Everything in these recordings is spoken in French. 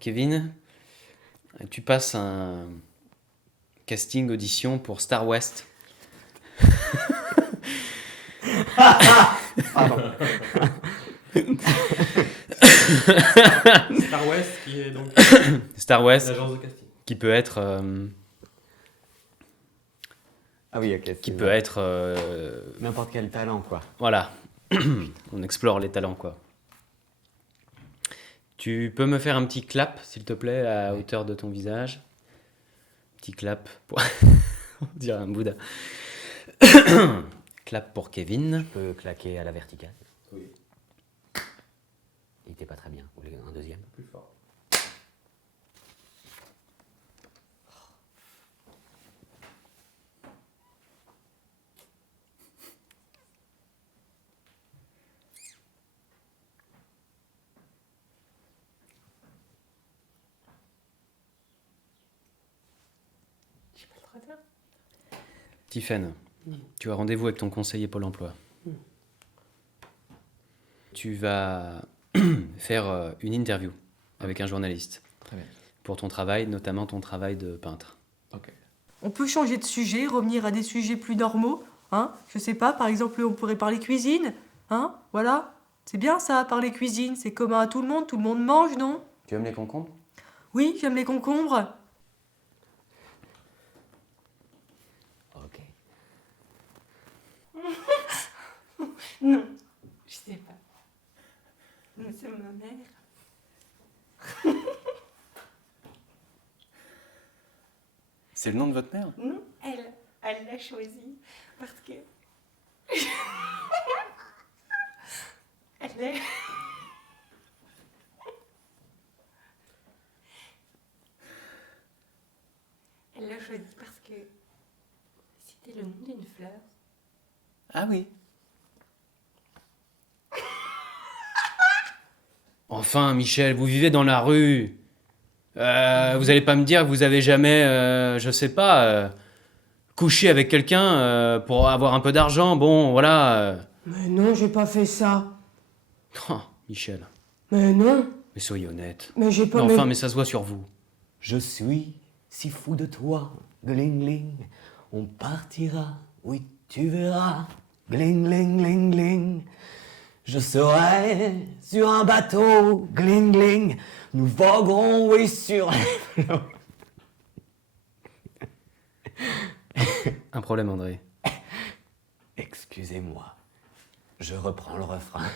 Kevin, tu passes un casting audition pour Star West. Pardon. Star West qui est donc Star West, l'agence de casting. qui peut être, Ah oui, ok. qui c'est peut vrai. être, N'importe quel talent, quoi. voilà, on explore les talents quoi. Tu peux me faire un petit clap, s'il te plaît, à hauteur de ton visage. Petit clap pour... On dirait un Bouddha. Clap pour Kevin. Je peux claquer à la verticale. Oui, Il était pas très bien. Vous voulez un deuxième? plus fort. Tiphaine, tu as rendez-vous avec ton conseiller Pôle emploi. Tu vas faire une interview avec un journaliste Très bien. pour ton travail, notamment ton travail de peintre. Ok. On peut changer de sujet, revenir à des sujets plus normaux, hein. Je sais pas, par exemple, on pourrait parler cuisine, hein. Voilà. C'est bien ça, parler cuisine, c'est commun à tout le monde mange, non? Tu aimes les concombres? Oui, j'aime les concombres. Ok. Non, je sais pas. Mais c'est ma mère. C'est le nom de votre mère? Non, elle l'a choisi parce que. Elle est. Elle l'a choisi parce que c'était le nom d'une fleur. Ah oui. Enfin, Michel, vous vivez dans la rue. Vous allez pas me dire que vous avez jamais, je sais pas, couché avec quelqu'un pour avoir un peu d'argent. Bon, voilà. Mais non, j'ai pas fait ça. Oh, Michel, Mais non, mais soyez honnête. mais j'ai pas... Mais enfin, mais ça se voit sur vous. Je suis si fou de toi, gling gling. On partira, oui, tu verras. Gling gling gling gling. Je serai sur un bateau, gling gling. Nous voguerons, oui, sur les flots. Un problème, André. Excusez-moi, je reprends le refrain.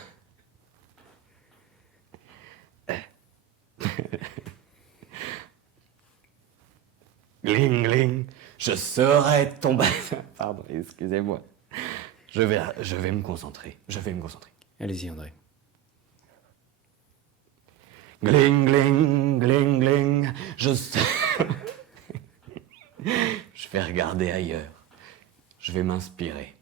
Gling gling, je serai ton Pardon, excusez-moi. Je vais me concentrer. Allez-y, André. Gling gling gling gling, je vais regarder ailleurs. Je vais m'inspirer.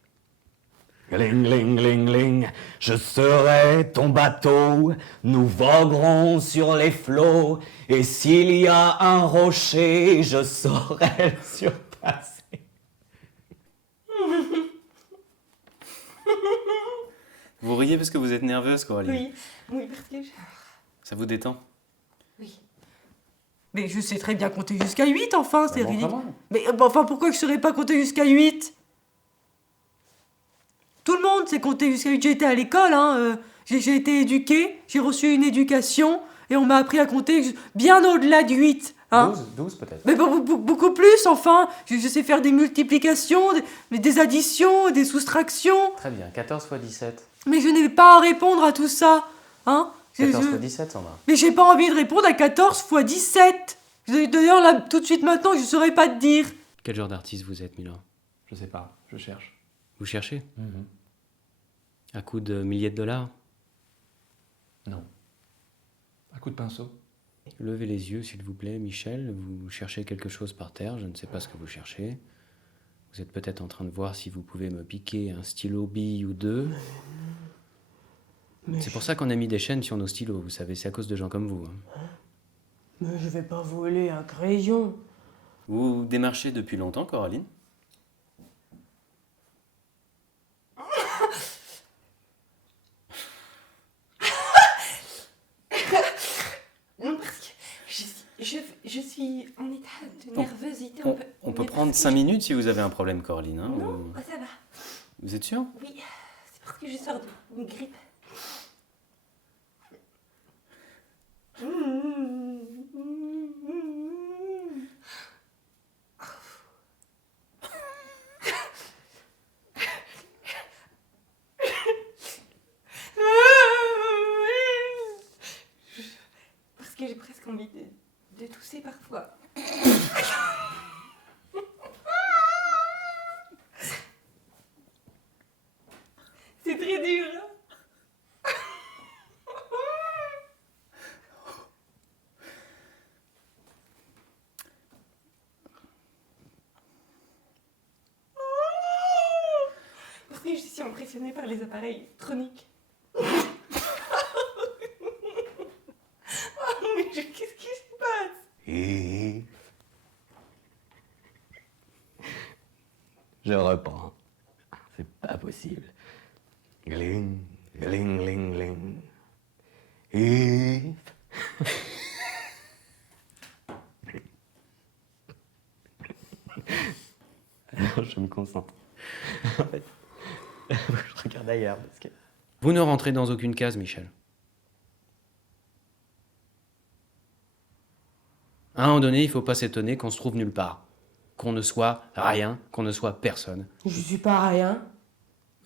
Gling gling gling gling, je serai ton bateau. Nous voguerons sur les flots. Et s'il y a un rocher, je saurai le surpasser. Vous riez parce que vous êtes nerveuse, Coralie. Oui, parce que je. Ça vous détend? Oui. Mais je sais très bien compter jusqu'à 8, enfin, c'est bon, ridicule. vraiment. Mais enfin, pourquoi je saurais pas compter jusqu'à 8? Tout le monde sait compter jusqu'à 8. J'ai été à l'école, hein. J'ai été éduquée, j'ai reçu une éducation, et on m'a appris à compter bien au-delà du 8. Hein. 12 peut-être. Mais beaucoup plus, enfin. Je sais faire des multiplications, des additions, des soustractions. Très bien, 14 x 17. Mais je n'ai pas à répondre à tout ça. Hein. 14 x 17, Sandra. Mais j'ai pas envie de répondre à 14 fois 17. D'ailleurs, là, tout de suite maintenant, je saurais pas te dire. Quel genre d'artiste vous êtes, Milan? Je sais pas, je cherche. Vous cherchez? À coup de milliers de dollars? Non. Un coup de pinceau. Levez les yeux, s'il vous plaît, Michel. Vous cherchez quelque chose par terre, je ne sais pas ce que vous cherchez. Vous êtes peut-être en train de voir si vous pouvez me piquer un stylo bille ou deux. C'est pour ça qu'on a mis des chaînes sur nos stylos, vous savez, c'est à cause de gens comme vous. Hein. Mais je vais pas voler un crayon. Vous démarchez depuis longtemps, Coraline? prendre 5 minutes si vous avez un problème, Coraline. Hein, Non, ou- ça va. Vous êtes sûr? Oui, c'est parce que je sors d'une grippe. Parce que j'ai presque envie de tousser parfois. C'est très dur. Hein. Parce que je suis impressionnée par les appareils électroniques. Mais qu'est-ce qui se passe? Yves. Je reprends. C'est pas possible. Gling, gling, gling, gling. Yves. Alors, je me concentre. En fait, je regarde ailleurs parce que... Vous ne rentrez dans aucune case, Michel. À un moment donné, il ne faut pas s'étonner qu'on se trouve nulle part. Qu'on ne soit rien, qu'on ne soit personne. Je suis pas rien.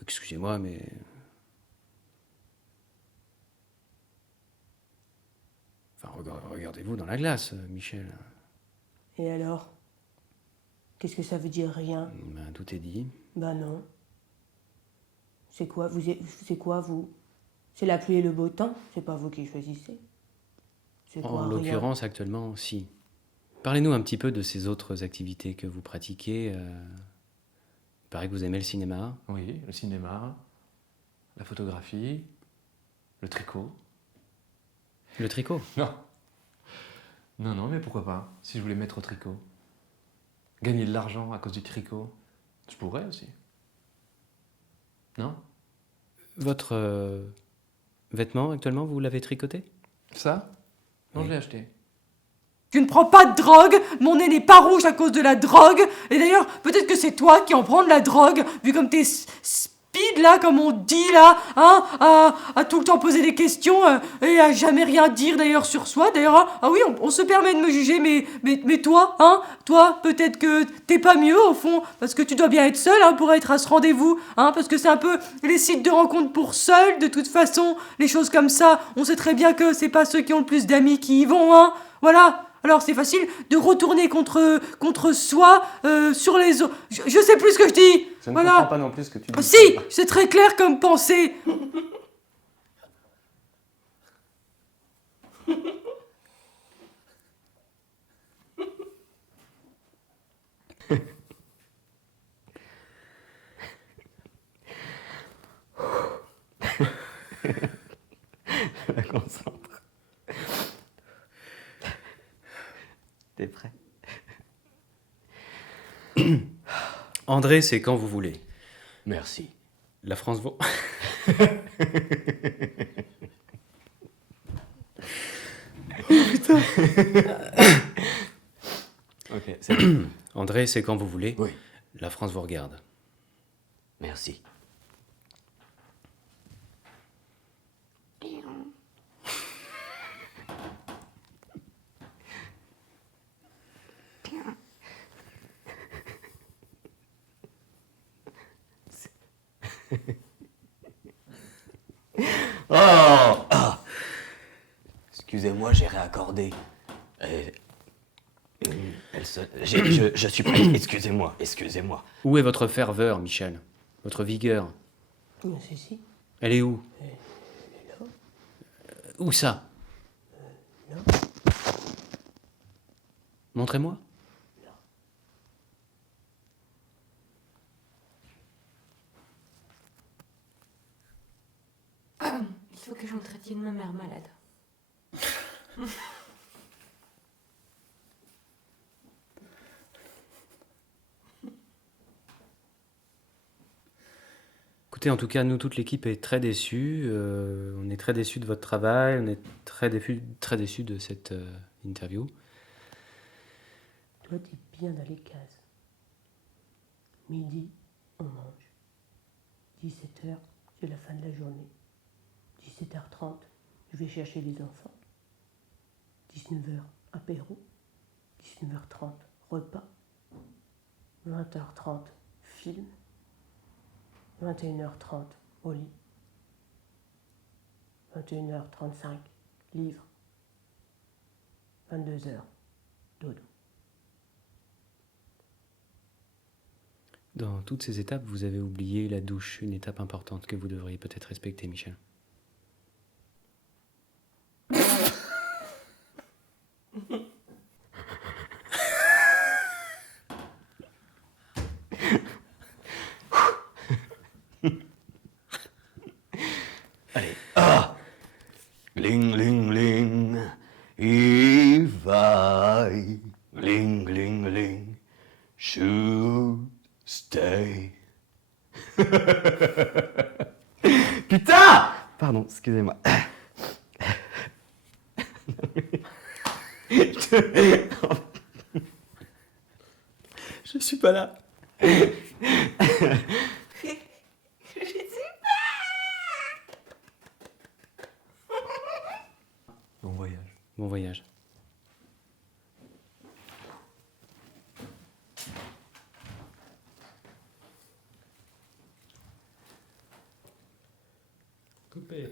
Excusez-moi, mais... Enfin, regardez-vous dans la glace, Michel. Et alors? Qu'est-ce que ça veut dire rien? Ben, tout est dit. Bah non. C'est quoi, c'est quoi, vous? C'est la pluie et le beau temps? C'est pas vous qui choisissez. C'est quoi, En rien? l'occurrence, actuellement, si. Parlez-nous un petit peu de ces autres activités que vous pratiquez. Il paraît que vous aimez le cinéma. Oui, le cinéma, la photographie, le tricot. Le tricot. Non. Non, non, mais pourquoi pas, si je voulais mettre au tricot. Gagner de l'argent à cause du tricot, je pourrais aussi. Non? Votre vêtement, actuellement, vous l'avez tricoté? Ça? Non, Oui. je l'ai acheté. Tu ne prends pas de drogue, mon nez n'est pas rouge à cause de la drogue, et d'ailleurs, peut-être que c'est toi qui en prends de la drogue, vu comme t'es speed là, comme on dit là, hein, à tout le temps poser des questions, et à jamais rien dire d'ailleurs sur soi, d'ailleurs, hein, ah oui, on se permet de me juger, mais toi, hein, toi, peut-être que t'es pas mieux au fond, parce que tu dois bien être seul, hein, pour être à ce rendez-vous, hein, parce que c'est un peu les sites de rencontres pour seuls, de toute façon, les choses comme ça, on sait très bien que c'est pas ceux qui ont le plus d'amis qui y vont, hein, voilà. Alors c'est facile de retourner contre soi sur les autres. Je sais plus ce que je dis. Je ne Voilà. comprends pas non plus ce que tu dis. Si, c'est très clair comme pensée. Je me concentre. T'es prêt? André, c'est quand vous voulez. Merci. La France vaut... Ok, c'est bon. André, c'est quand vous voulez. Oui. La France vous regarde. Merci. Oh, ah. Excusez-moi, j'ai réaccordé. Je suis prêt. Excusez-moi, excusez-moi. Où est votre ferveur, Michel? Votre vigueur? C'est si. Elle est où? Où ça? Montrez-moi. Il faut que j'entretienne ma mère malade. Écoutez, en tout cas, nous, toute l'équipe est très déçue. On est très déçus de votre travail. On est très déçus de cette interview. Toi, t'es bien dans les cases. Midi, on mange. 17h, c'est la fin de la journée. 17h30, je vais chercher les enfants. 19h, apéro. 19h30, repas. 20h30, film. 21h30, au lit. 21h35, livre. 22h, dodo. Dans toutes ces étapes, vous avez oublié la douche, une étape importante que vous devriez peut-être respecter, Michel. Ling, ling, ling. If I, ling, ling, ling, should stay. Putain! Pardon, excusez-moi. Je suis pas là. Bon voyage. Bon voyage. Coupé.